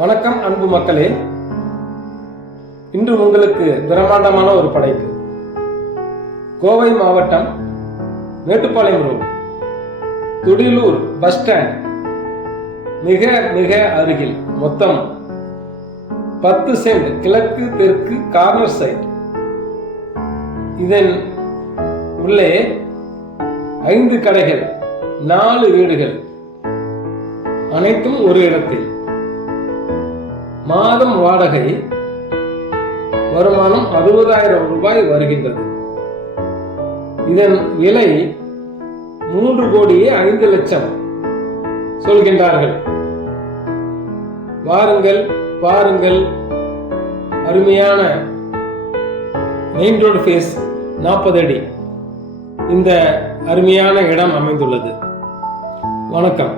வணக்கம் அன்பு மக்களே, இன்று உங்களுக்கு பிரம்மாண்டமான ஒரு படைப்பு. கோவை மாவட்டம் Mettupalayam road, Thudiyalur bus stand மிக மிக அருகில் மொத்தம் 10 சென்ட் கிழக்கு தெற்கு கார்னர் சைட். இதன் உள்ளே 5 கடைகள், 4 வீடுகள், அனைத்தும் ஒரு இடத்தில். மாதம் வாடகை வருமானம் 60,000 ரூபாய் வருகின்றது. இதன் விலை 3,05,00,000 சொல்கின்றார்கள். வாருங்கள், பாருங்கள். அருமையான மெயின் ரோடு ஃபேஸ் 40 அடி இந்த அருமையான இடம் அமைந்துள்ளது. வணக்கம்.